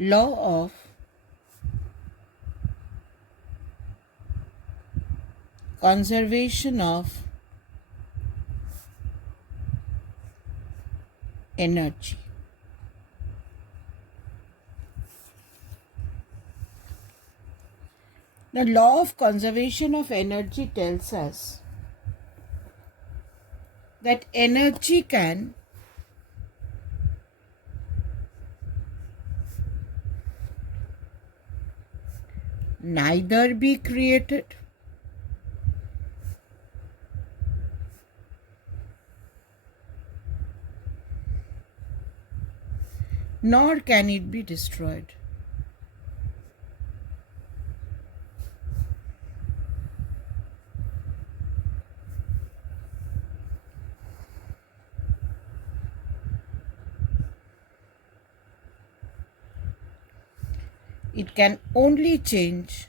law of conservation of energy. The law of conservation of energy tells us that energy can neither be created nor can it be destroyed. It can only change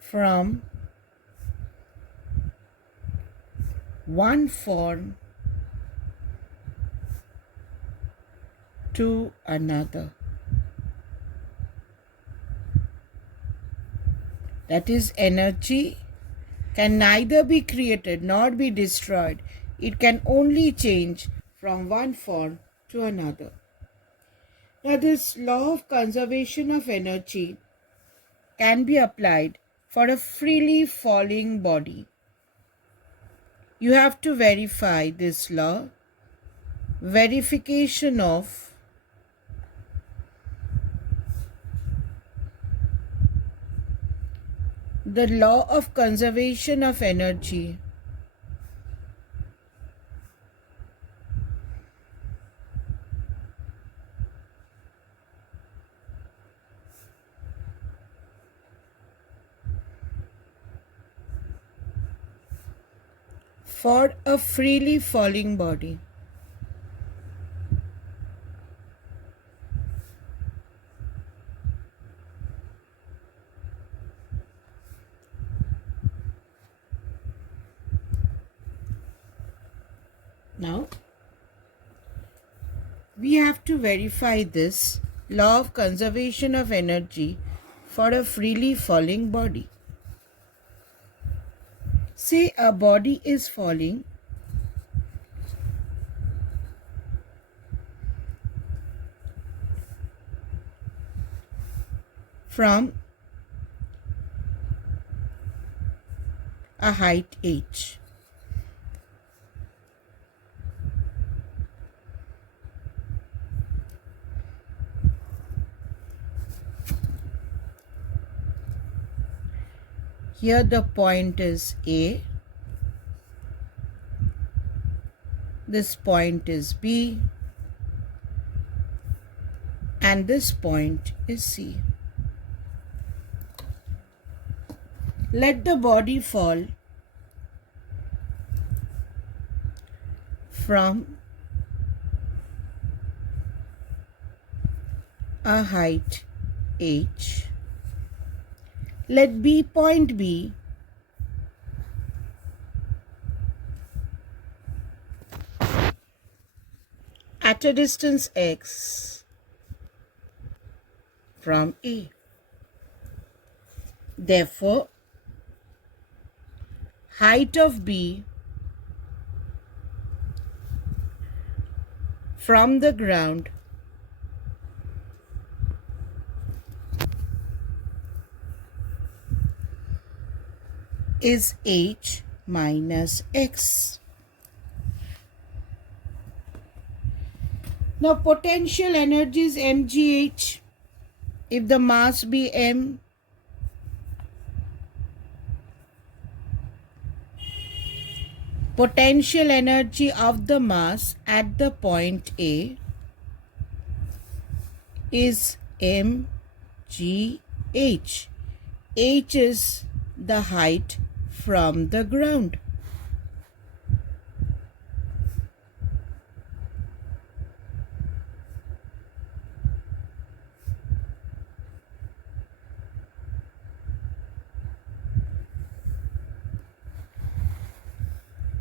from one form to another. That is, energy can neither be created nor be destroyed. It can only change from one form to another. Now, this law of conservation of energy can be applied for a freely falling body. You have to verify this law. Verification of the law of conservation of energy for a freely falling body. Now, we have to verify this law of conservation of energy for a freely falling body. Say a body is falling from a height h. Here the point is A, this point is B, and this point is C. Let the body fall from a height h. Let point B at a distance x from A. Therefore, height of B from the ground is h minus x. Now, potential energy is mgh. If the mass be m, potential energy of the mass at the point A is mgh. H is the height from the ground.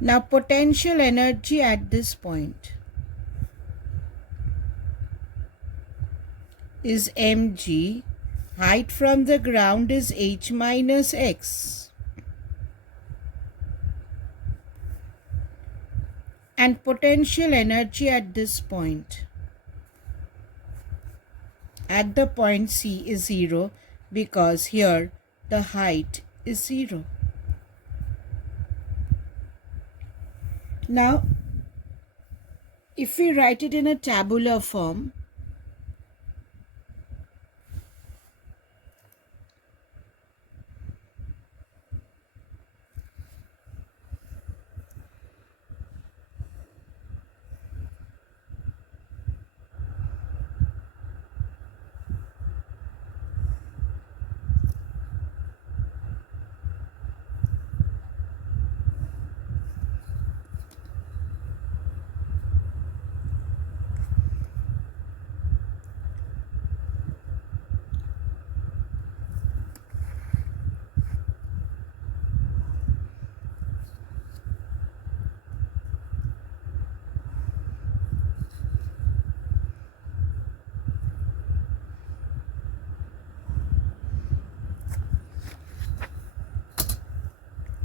Now potential energy at this point is mg. Height from the ground is h minus x. And potential energy at this point, at the point C, is 0 because here the height is 0. Now, if we write it in a tabular form,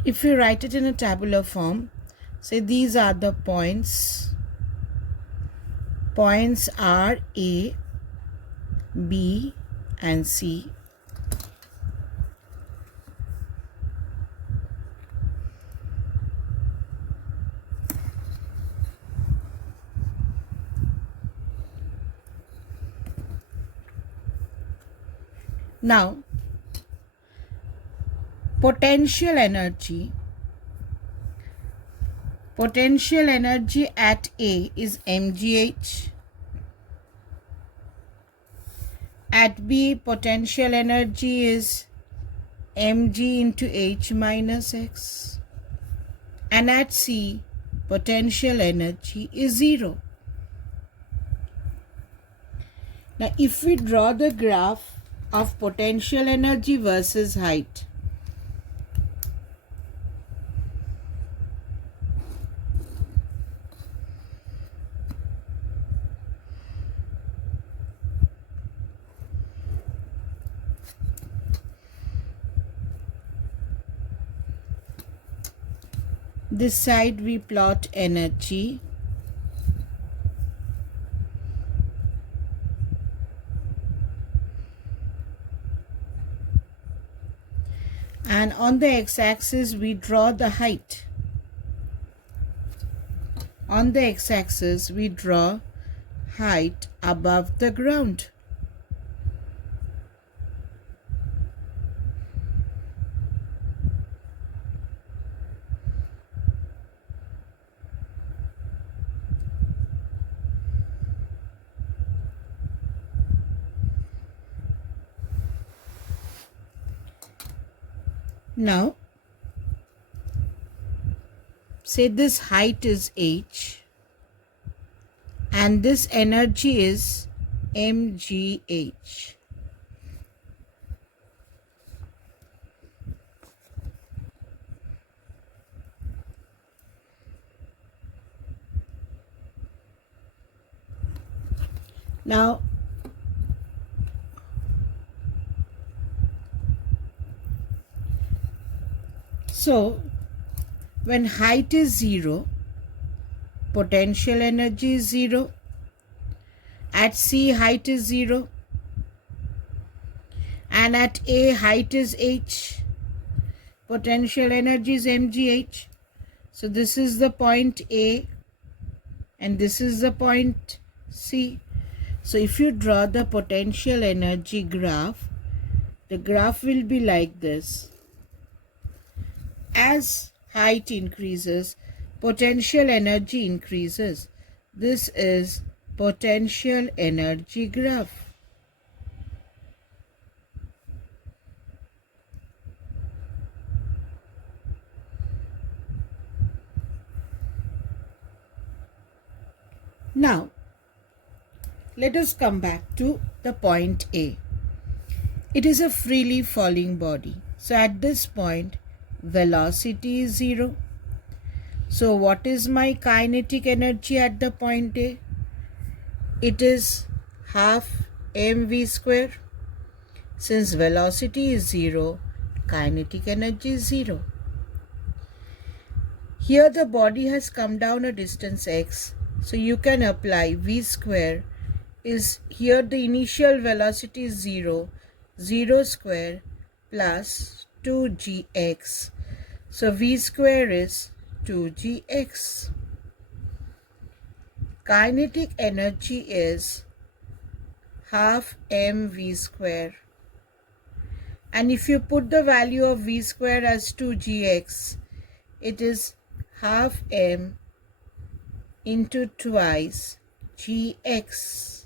if we write it in a tabular form, say these are the points. Points are A, B, and C. Now, potential energy at A is mgh. At B, potential energy is mg into h minus x. And at C, potential energy is 0. Now, if we draw the graph of potential energy versus height, this side we plot energy, and on the x-axis we draw the height. On the x-axis we draw height above the ground. Now, say this height is h and this energy is mgh. Now, so when height is 0, potential energy is 0. At C, height is 0. And at A, height is h. Potential energy is mgh. So this is the point A and this is the point C. So if you draw the potential energy graph, the graph will be like this. As height increases, potential energy increases. This is potential energy graph. Now, let us come back to the point A. It is a freely falling body. So at this point, velocity is 0. So what is my kinetic energy at the point A? It is half mv square. Since velocity is 0, kinetic energy is 0. Here the body has come down a distance x, so you can apply v square is, here the initial velocity is 0, 0 square plus 2gx. So v square is 2gx. Kinetic energy is half mv square. And if you put the value of v square as 2gx, it is half m into twice gx.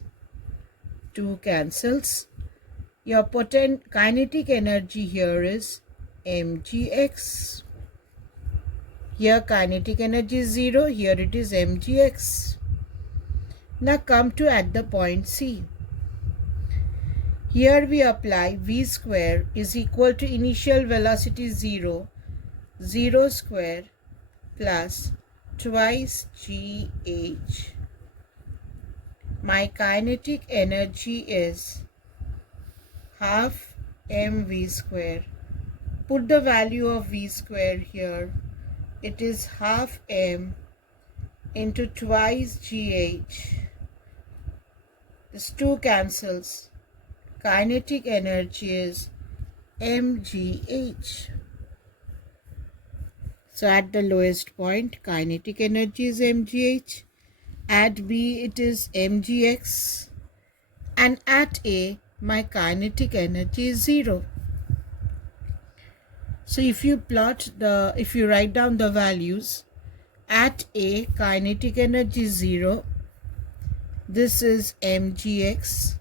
2 cancels. Your kinetic energy here is mgx. Here kinetic energy is 0, here it is mgx. Now come to at the point C. Here we apply v square is equal to initial velocity 0, 0 square plus twice gh. My kinetic energy is half mv square. Put the value of v square here. It is half m into twice gh. This 2 cancels. Kinetic energy is mgh. So at the lowest point, kinetic energy is mgh. At B, it is mgx. And at A, my kinetic energy is 0. So if you write down the values, at A, kinetic energy is 0. This is mgx.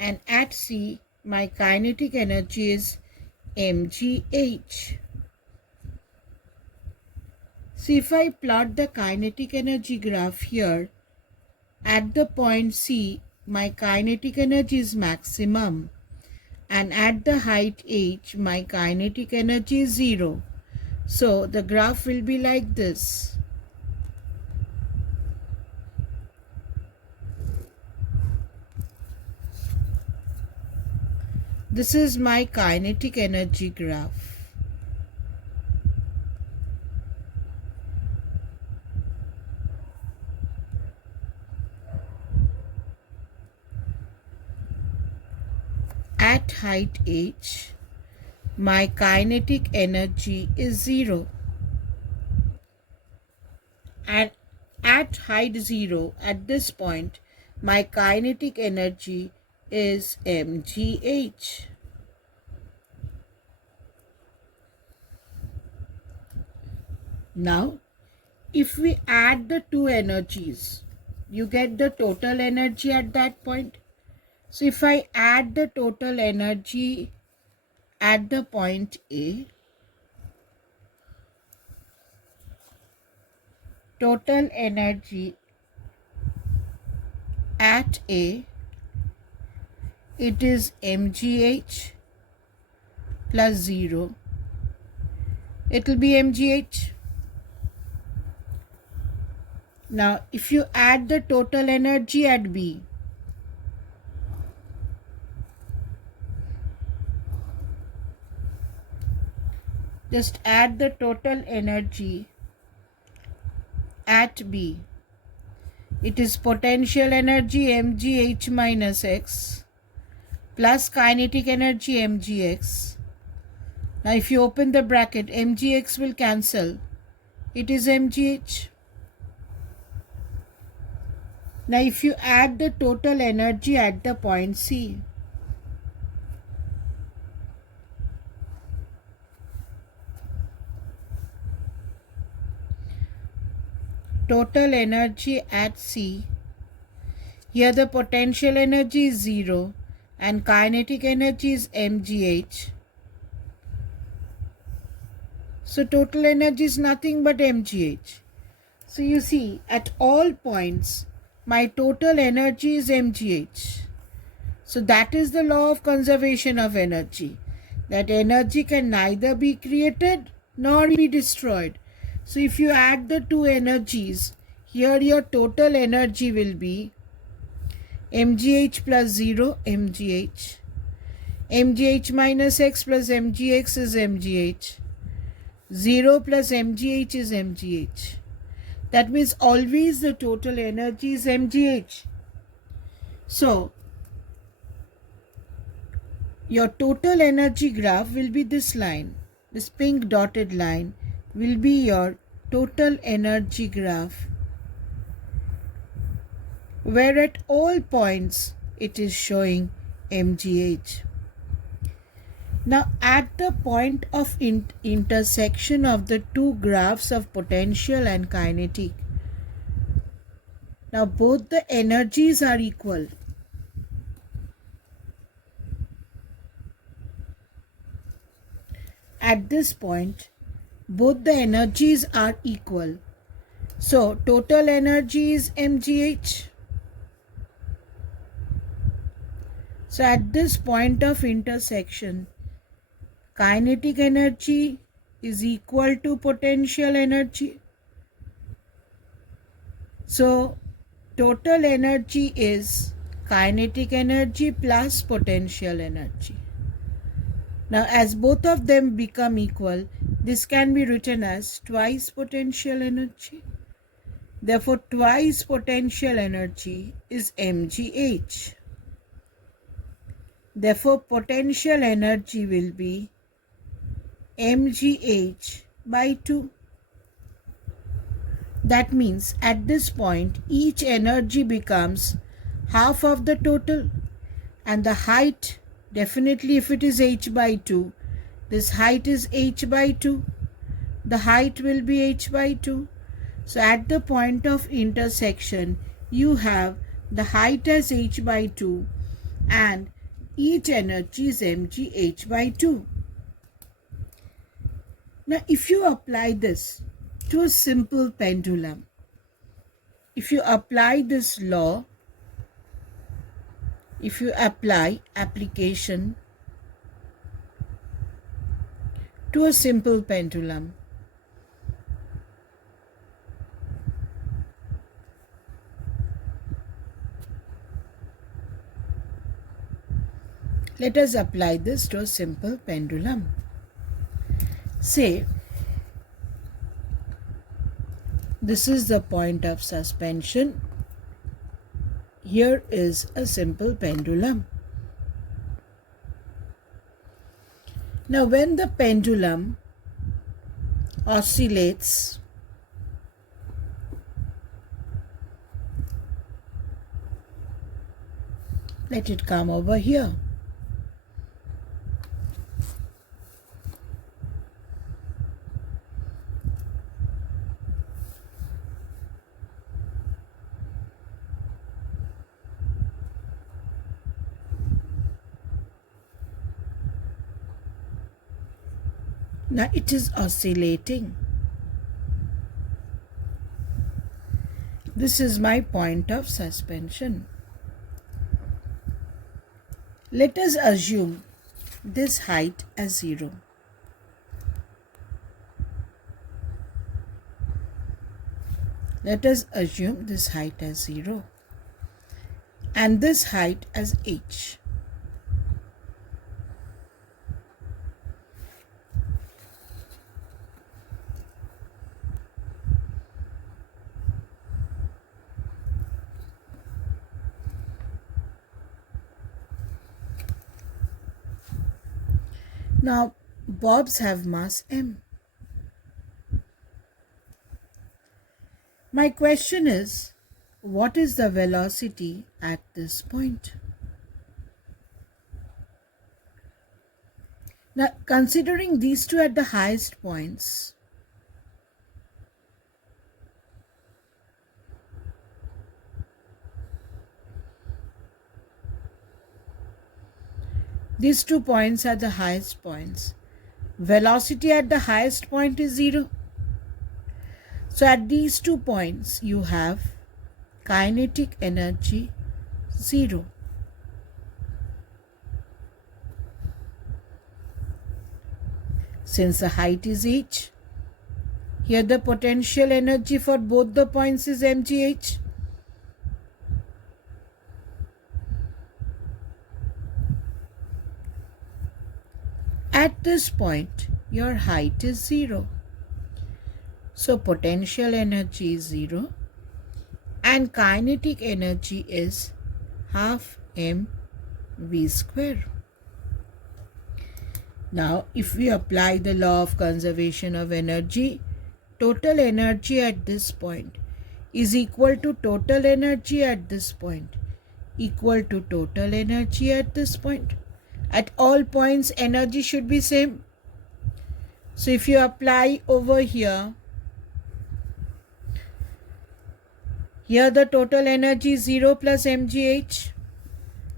And at C, my kinetic energy is mgh. So if I plot the kinetic energy graph here, at the point C, my kinetic energy is maximum. And at the height h, my kinetic energy is 0. So the graph will be like this. This is my kinetic energy graph. At height h, my kinetic energy is 0. And at height 0, at this point, my kinetic energy is mgh. Now, if we add the two energies, you get the total energy at that point. So if I add the total energy at the point A, total energy at A, it is mgh plus 0. It will be mgh. Now, if you add the total energy at B, just add the total energy at B. It is potential energy mgh minus x plus kinetic energy mgx. Now if you open the bracket, mgx will cancel. It is mgh. Now if you add the total energy at the point C, total energy at C, here the potential energy is 0 and kinetic energy is mgh. So total energy is nothing but mgh. So you see, at all points, my total energy is mgh. So that is the law of conservation of energy, that energy can neither be created nor be destroyed. So if you add the two energies, here your total energy will be mgh plus 0 mgh. mgh minus x plus mgx is mgh. 0 plus mgh is mgh. That means always the total energy is mgh. So your total energy graph will be this line. This pink dotted line will be your total energy graph, where at all points it is showing mgh. Now at the point of intersection of the two graphs of potential and kinetic, now both the energies are equal. At this point, both the energies are equal. So total energy is mgh. So at this point of intersection, kinetic energy is equal to potential energy. So total energy is kinetic energy plus potential energy. Now as both of them become equal, this can be written as twice potential energy. Therefore twice potential energy is mgh. Therefore potential energy will be mgh by 2. That means at this point each energy becomes half of the total, and the height, definitely if it is h by 2, this height is h by 2. The height will be h by 2. So at the point of intersection, you have the height as h by 2 and each energy is mgh by 2. Now if you apply this to a simple pendulum, if you apply this law, if you apply application to a simple pendulum, let us apply this to a simple pendulum. Say, this is the point of suspension. Here is a simple pendulum. Now when the pendulum oscillates, let it come over here. Now it is oscillating. This is my point of suspension. Let us assume this height as 0. Let us assume this height as 0 and this height as h. Now, bobs have mass m. My question is, what is the velocity at this point? Now, considering these two at the highest points, these 2 points are the highest points. Velocity at the highest point is 0. So at these 2 points, you have kinetic energy 0. Since the height is h, Here the potential energy for both the points is mgh. At this point, your height is 0. So potential energy is 0 and kinetic energy is half mv square. Now, if we apply the law of conservation of energy, total energy at this point is equal to total energy at this point equal to total energy at this point. At all points, energy should be same. So if you apply over here the total energy is 0 plus mgh.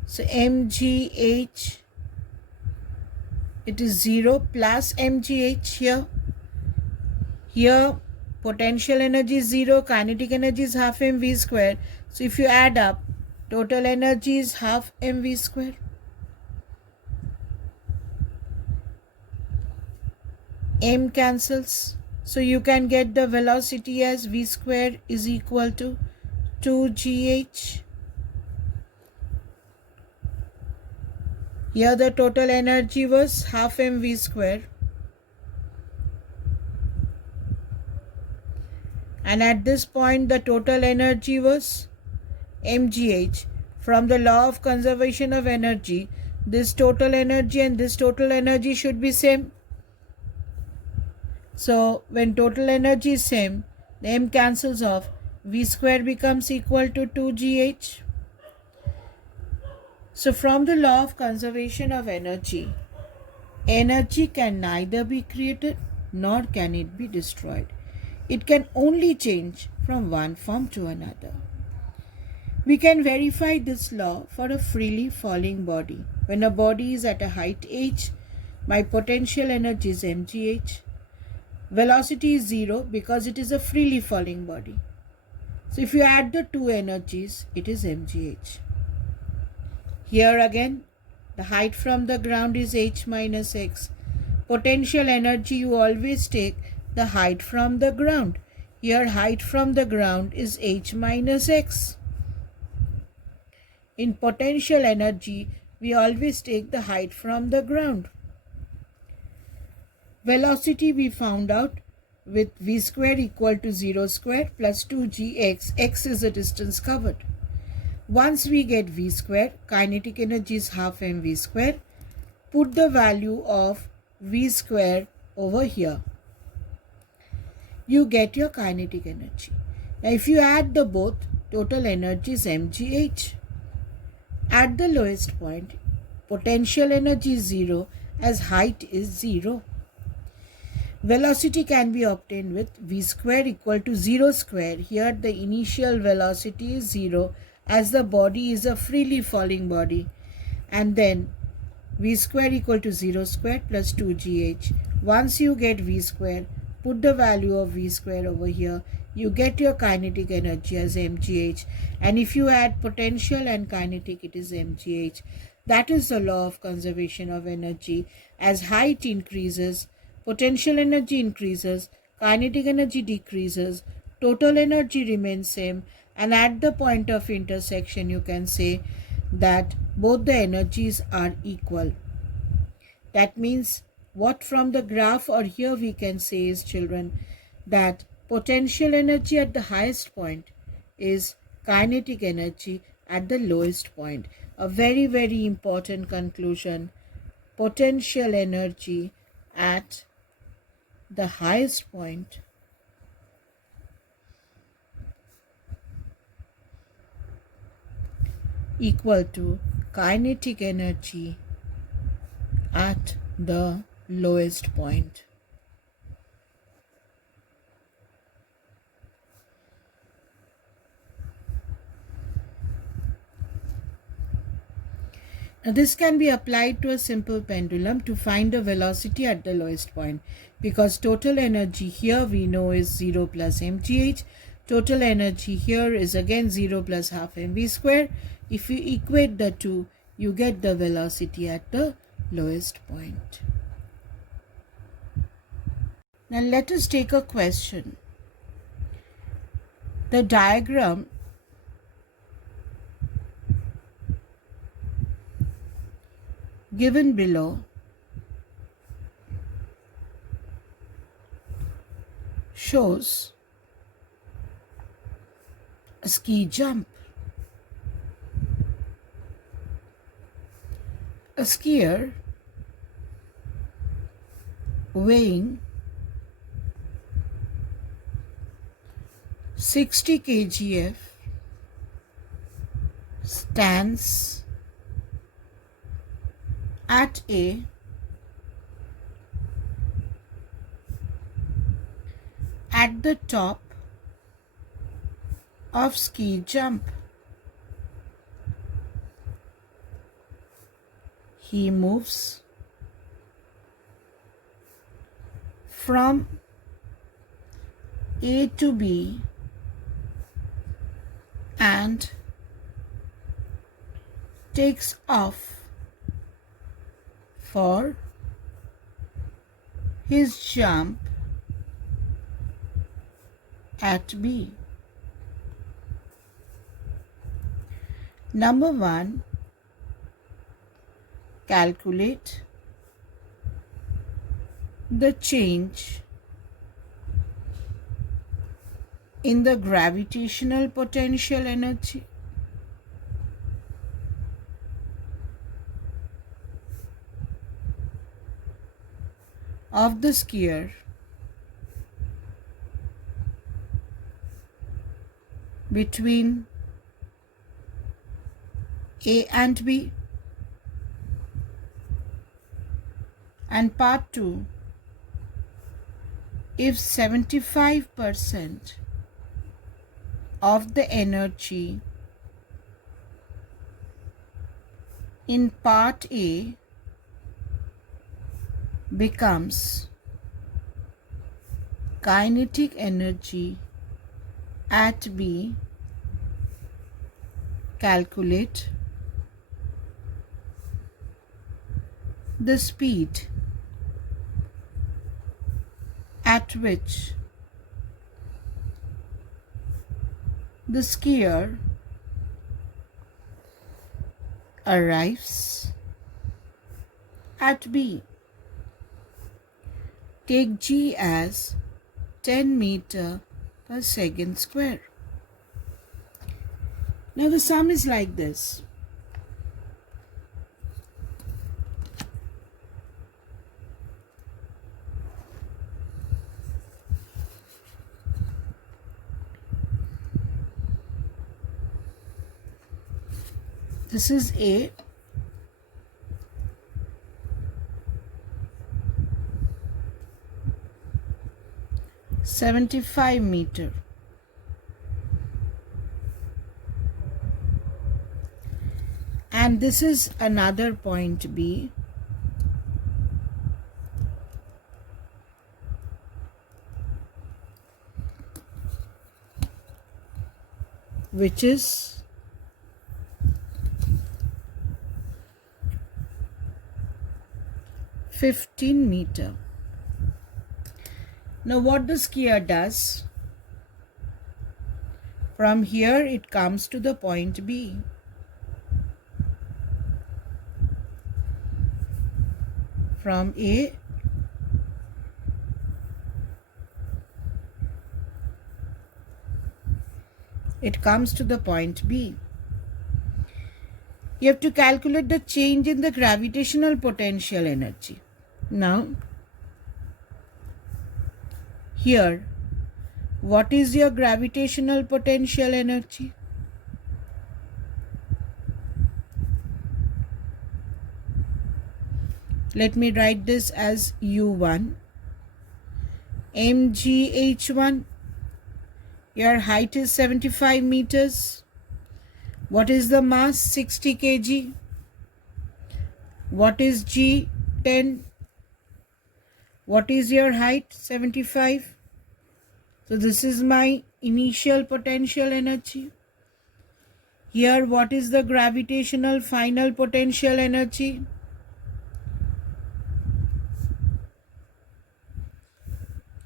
So mgh, it is 0 plus mgh here. Here potential energy is 0, kinetic energy is half mv square. So if you add up, total energy is half mv square. M cancels. So you can get the velocity as v square is equal to 2gh. Here the total energy was half mv square. And at this point the total energy was mgh. From the law of conservation of energy, this total energy and this total energy should be same. So when total energy is same, the m cancels off, v square becomes equal to 2gh. So from the law of conservation of energy, energy can neither be created nor can it be destroyed. It can only change from one form to another. We can verify this law for a freely falling body. When a body is at a height h, my potential energy is mgh. Velocity is 0 because it is a freely falling body. So if you add the two energies, it is mgh. Here again, the height from the ground is h minus x. Potential energy, you always take the height from the ground. Here height from the ground is h minus x. In potential energy, we always take the height from the ground. Velocity we found out with v square equal to 0 square plus 2gx. X is the distance covered. Once we get v square, kinetic energy is half mv square. Put the value of v square over here. You get your kinetic energy. Now if you add the both, total energy is mgh. At the lowest point, potential energy is 0 as height is 0. Velocity can be obtained with v square equal to 0 square. Here the initial velocity is 0 as the body is a freely falling body. And then v square equal to 0 square plus 2gh. Once you get v square, put the value of v square over here. You get your kinetic energy as mgh. And if you add potential and kinetic, it is mgh. That is the law of conservation of energy. As height increases, potential energy increases, kinetic energy decreases, total energy remains same, and at the point of intersection you can say that both the energies are equal. That means what from the graph or here we can say is, children, that potential energy at the highest point is kinetic energy at the lowest point. A very, very important conclusion. Potential energy at the highest point equal to kinetic energy at the lowest point. Now this can be applied to a simple pendulum to find the velocity at the lowest point, because total energy here we know is 0 plus mgh. Total energy here is again 0 plus half mv square. If you equate the two, you get the velocity at the lowest point. Now let us take a question. The diagram given below shows a ski jump. A skier weighing 60 kgf stands at the top of ski jump. He moves from A to B and takes off for his jump at B. Number 1. Calculate the change in the gravitational potential energy of the skier between A and B. And part 2, if 75% of the energy in part A becomes kinetic energy at B, calculate the speed at which the skier arrives at B. Take G as 10 meter per second square. Now the sum is like this. This is A. $75 meters. And this is another point B, which is 15 meters. Now what the skier does, from here it comes to the point B. From A it comes to the point B. You have to calculate the change in the gravitational potential energy. Now, here, what is your gravitational potential energy? Let me write this as U1, mgh1. Your height is 75 meters. What is the mass? 60 kg. What is G? 10. What is your height? 75. So this is my initial potential energy. Here, what is the gravitational final potential energy?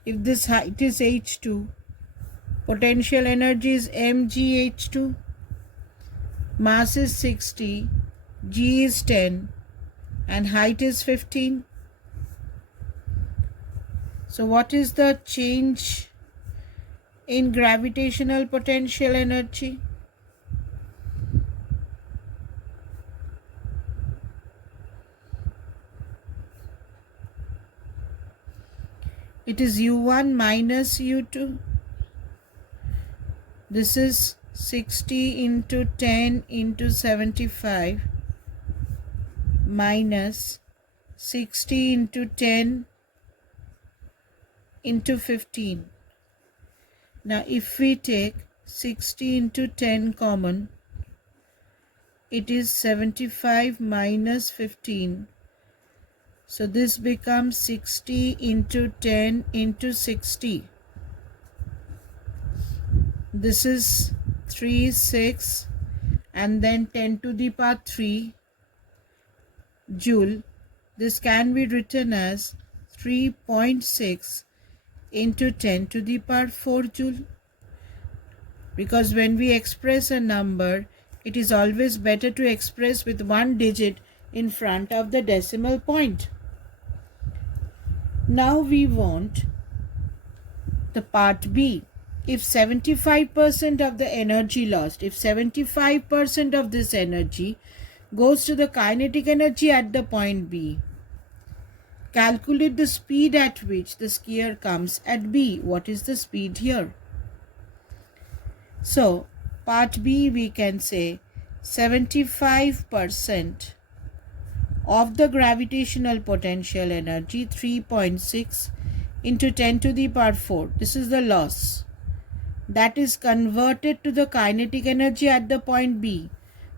If this height is h2, potential energy is mgh2, mass is 60, g is 10, and height is 15. So what is the change in gravitational potential energy? It is u1 minus u2. This is 60 into 10 into 75 minus 60 into 10 into 15. Now if we take 60 into 10 common, it is 75 minus 15. So this becomes 60 into 10 into 60. This is 3, 6, and then 10 to the power 3 joule. This can be written as 3.6 into 10 to the power 4 joule. Because when we express a number, it is always better to express with one digit in front of the decimal point. Now we want the part B. If 75% of the energy lost, if 75% of this energy goes to the kinetic energy at the point B, calculate the speed at which the sphere comes at B. What is the speed here? So, part B we can say 75% of the gravitational potential energy, 3.6 into 10 to the power 4. This is the loss. That is converted to the kinetic energy at the point B.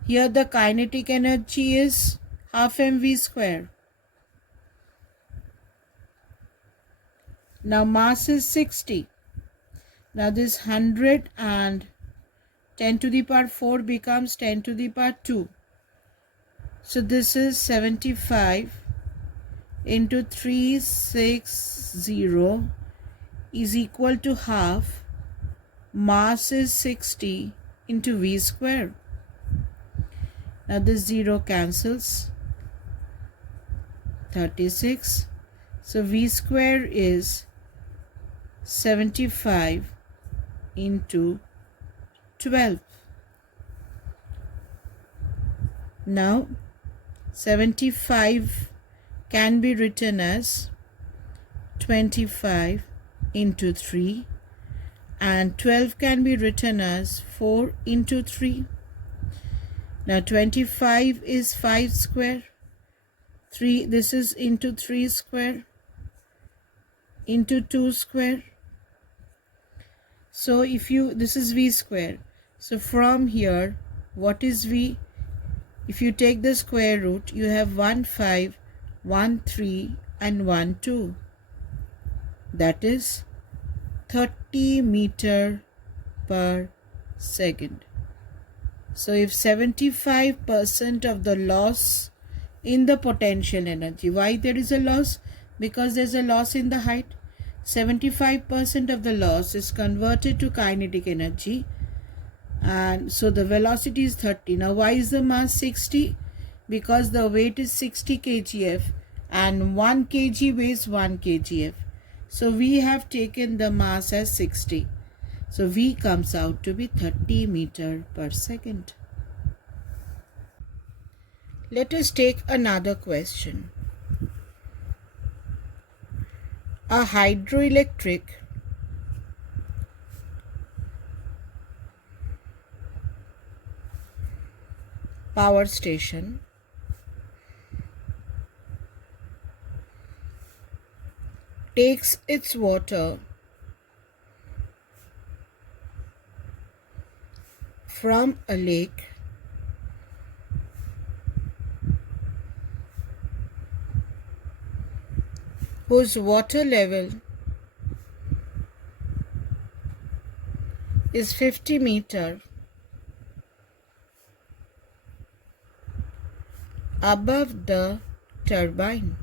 Here the kinetic energy is half mv square. Now mass is 60. Now this 100 and 10 to the power 4 becomes 10 to the power 2. So this is 75 into 360 is equal to half. Mass is 60 into v square. Now this 0 cancels. 36. So v square is 75 into 12. Now 75 can be written as 25 into 3, and 12 can be written as 4 into 3. Now 25 is 5 square, 3, this is into 3 square, into 2 square. So if you, this is v square. So from here, what is v? If you take the square root, you have 1, 5, 1, 3 and 1, 2. That is 30 meter per second. So if 75% of the loss in the potential energy, why there is a loss? Because there is a loss in the height. 75% of the loss is converted to kinetic energy, and so the velocity is 30. Now why is the mass 60? Because the weight is 60 kgf and 1 kg weighs 1 kgf. So we have taken the mass as 60. So V comes out to be 30 meter per second. Let us take another question. A hydroelectric power station takes its water from a lake whose water level is 50 meter above the turbine.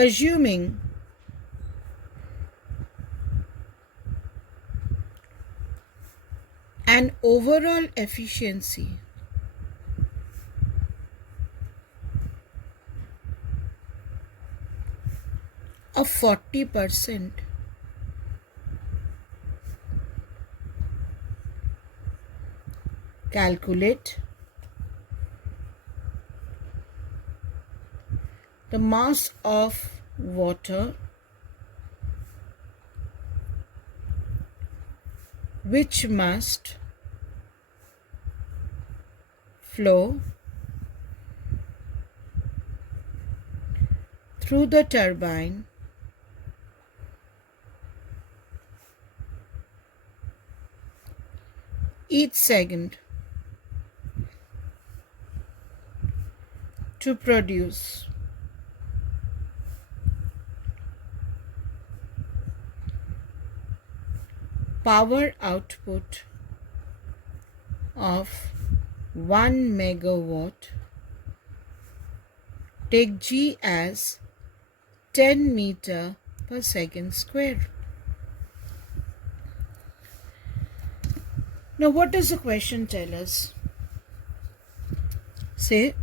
assuming an overall efficiency of 40%, calculate the mass of water which must flow through the turbine each second to produce power output of 1 megawatt. Take G as 10 meter per second square. Now what does the question tell us? Say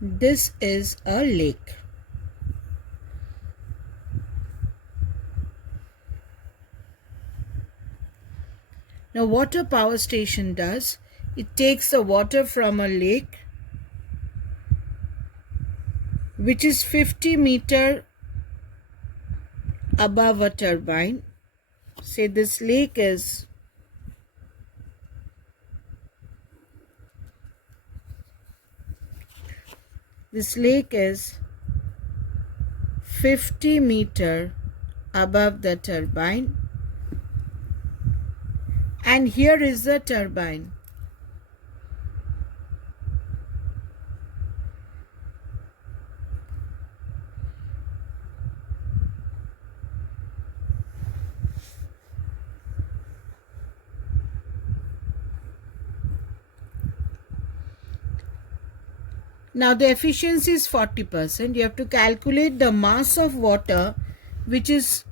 this is a lake. Now what a power station does, it takes the water from a lake which is 50 meter above a turbine. Say this lake is 50 meter above the turbine, and here is the turbine. Now the efficiency is 40%. You have to calculate the mass of water which is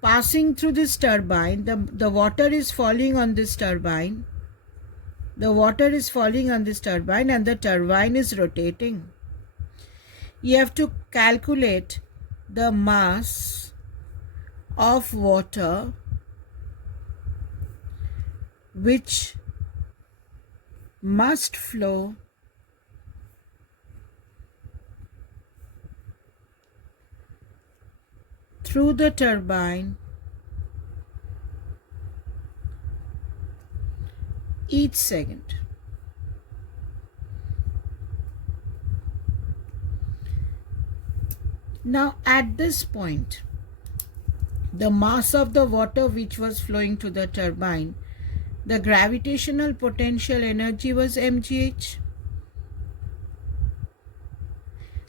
passing through this turbine. The water is falling on this turbine. The water is falling on this turbine and the turbine is rotating. You have to calculate the mass of water which must flow through the turbine each second. Now at this point, the mass of the water which was flowing to the turbine, the gravitational potential energy was mgh.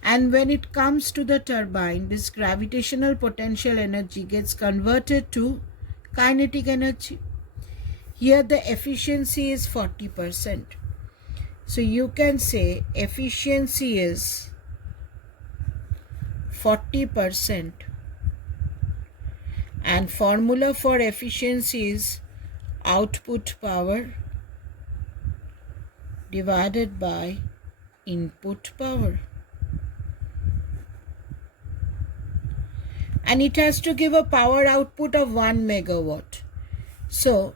And when it comes to the turbine, this gravitational potential energy gets converted to kinetic energy. Here the efficiency is 40%. So you can say efficiency is 40%. And formula for efficiency is output power divided by input power. And it has to give a power output of 1 megawatt. So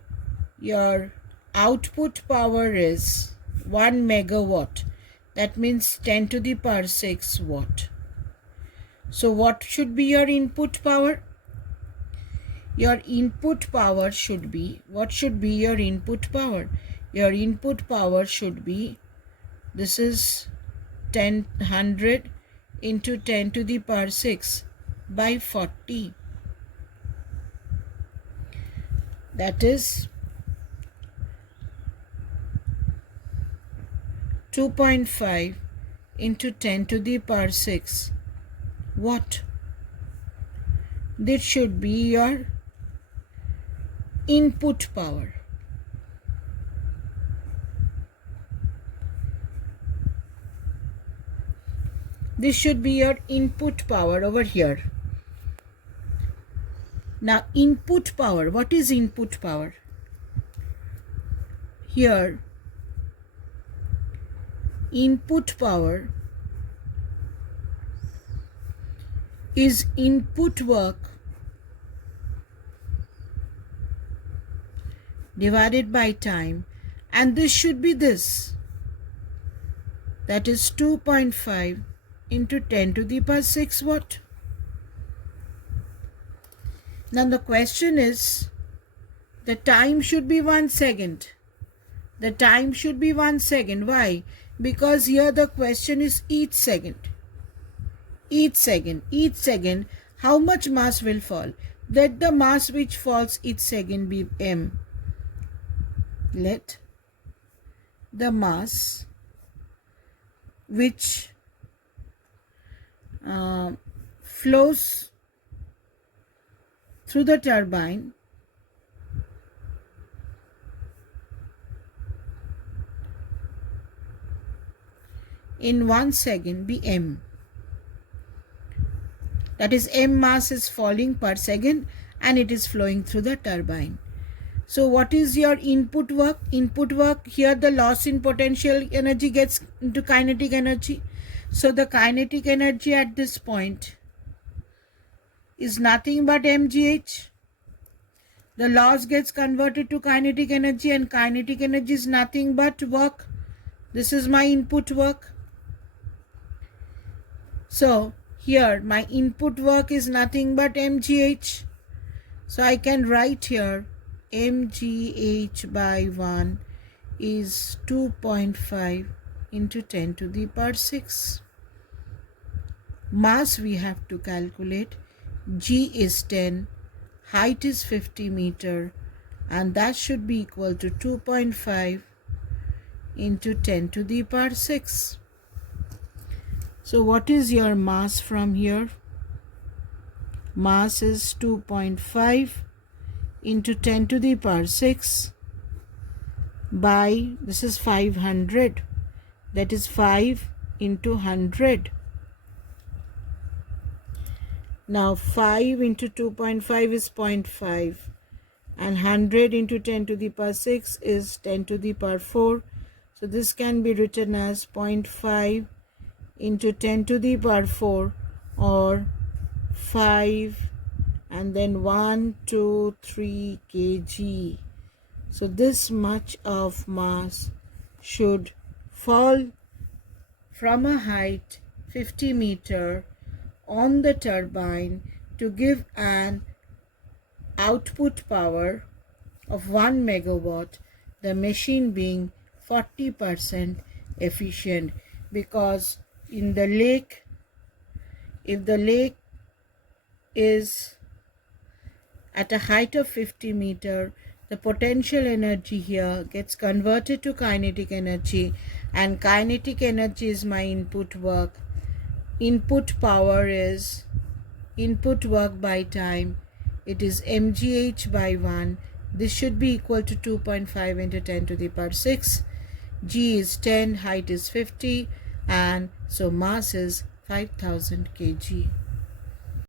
your output power is 1 megawatt. That means 10 to the power 6 watt. So what should be your input power? Your input power should be, what should be your input power? Your input power should be, this is 100 into 10 to the power 6 by 40. That is 2.5 into 10 to the power 6 watt. This should be your input power. This should be your input power over here. Now input power, what is input power? Here, input power is input work divided by time, and this should be this, that is 2.5 into 10 to the power 6 watt. Now the question is, the time should be 1 second. The time should be 1 second. Why? Because here the question is each second. Each second, how much mass will fall? Let the mass which falls each second be m. Let the mass which flows through the turbine in 1 second be m. That is, m mass is falling per second and it is flowing through the turbine. So what is your input work? Input work, here the loss in potential energy gets into kinetic energy. So the kinetic energy at this point is nothing but mgh. The loss gets converted to kinetic energy, and kinetic energy is nothing but work. This is my input work. So here my input work is nothing but mgh. So I can write here mgh by 1 is 2.5 into 10 to the power 6. Mass we have to calculate. G is 10, height is 50 meter, and that should be equal to 2.5 into 10 to the power 6. So what is your mass from here? Mass is 2.5 into 10 to the power 6 by, this is 500, that is 5 into 100. Now 5 into 2.5 is 0.5, and 100 into 10 to the power 6 is 10 to the power 4. So this can be written as 0.5 into 10 to the power 4, or 5 and then 1, 2, 3 kg. So this much of mass should fall from a height 50 meter on the turbine to give an output power of 1 megawatt, the machine being 40% efficient. Because in the lake, if the lake is at a height of 50 meter, the potential energy here gets converted to kinetic energy, and kinetic energy is my input work. Input power is input work by time. It is mgh by 1. This should be equal to 2.5 into 10 to the power 6. G is 10, height is 50, and so mass is 5000 kg.